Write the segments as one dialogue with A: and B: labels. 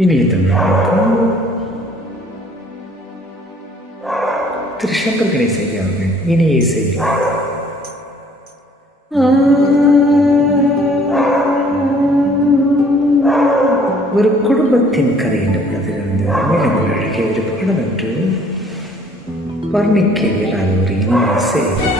A: இனிய தமிழர்களுக்கும் திரு சங்கர் கணேசன் அவர்கள் இனிய இசையில் ஒரு குடும்பத்தின் கதை என்ற படத்திலிருந்து மிகவும் அழகிய ஒரு படம் என்று வர்ணிக்க இயலாத ஒரு இனிய செய்தி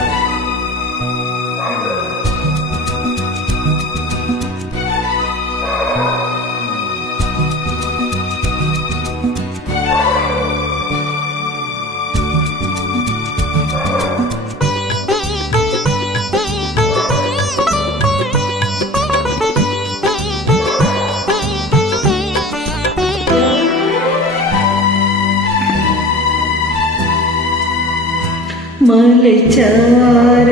A: மலைச்சாரலில்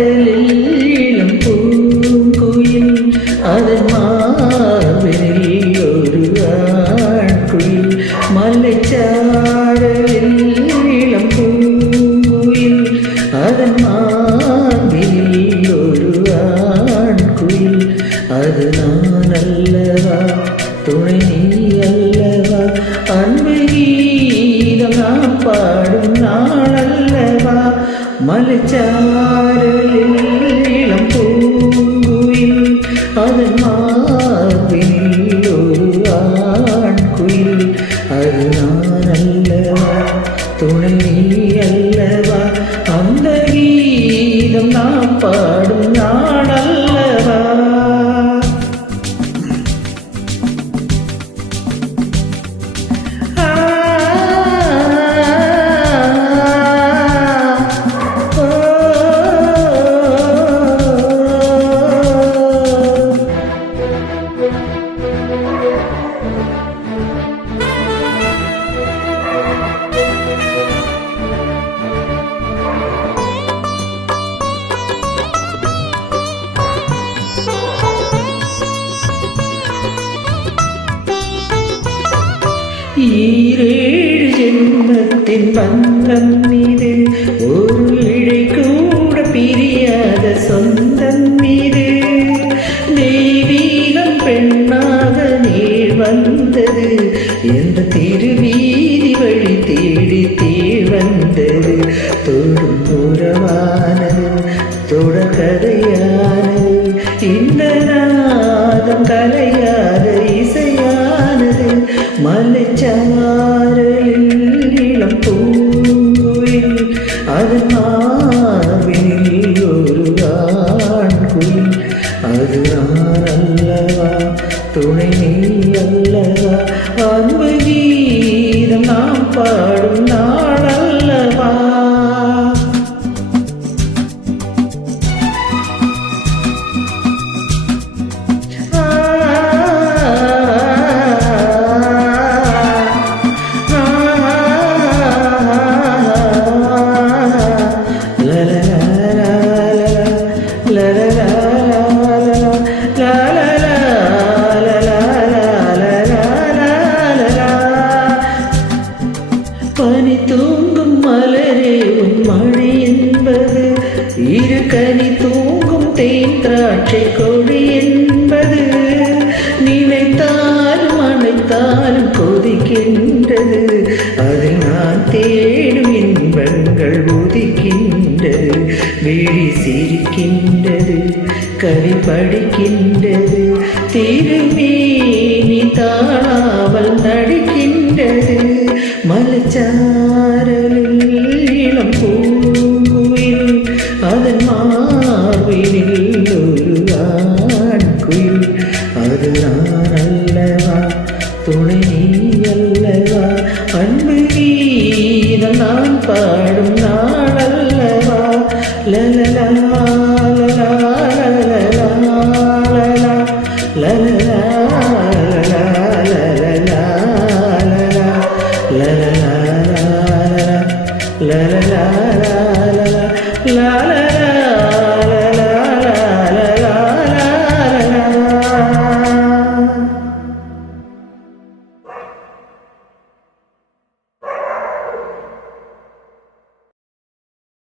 A: இளம் பூங்குயில் மலைச்சாரலில் இளம் பூங்குயில் அதன் மார்பினில் ஒரு ஆண் குயில் அது நான் அல்லவா துணை நீ அல்லவா அந்த ஈரேழு ஜென்மத்தின் பந்தம் மீது ஒரு இழை கூட பிரியாத சொந்தம் மீது. தெய்வீகம் பெண்ணாக நீர் வந்தது என்ற திருவி மலைச்சாரலில் இளம் பூங்குயில் அது மார்பினில் ஒரு ஆண் அது நான் அல்லவா துணை நீ அல்லவா? அன்பு கீதம் நாம் பாடும் கனி தூங்கும் தேன் திராட்சை கொடி என்பது நினைத்தாலும் அனைத்தாலும் கொதிக்கின்றது. அதில் நான் தேடும் இன்பங்கள் உதிக்கின்றது. விழி சிரிக்கின்றது கவி படிக்கின்றது. திருமேனி அல்லவா அன்பு கீதம் நான் பாடும் நான் அல்லவா லலலா லலா லலலா லலலா லலலா la la la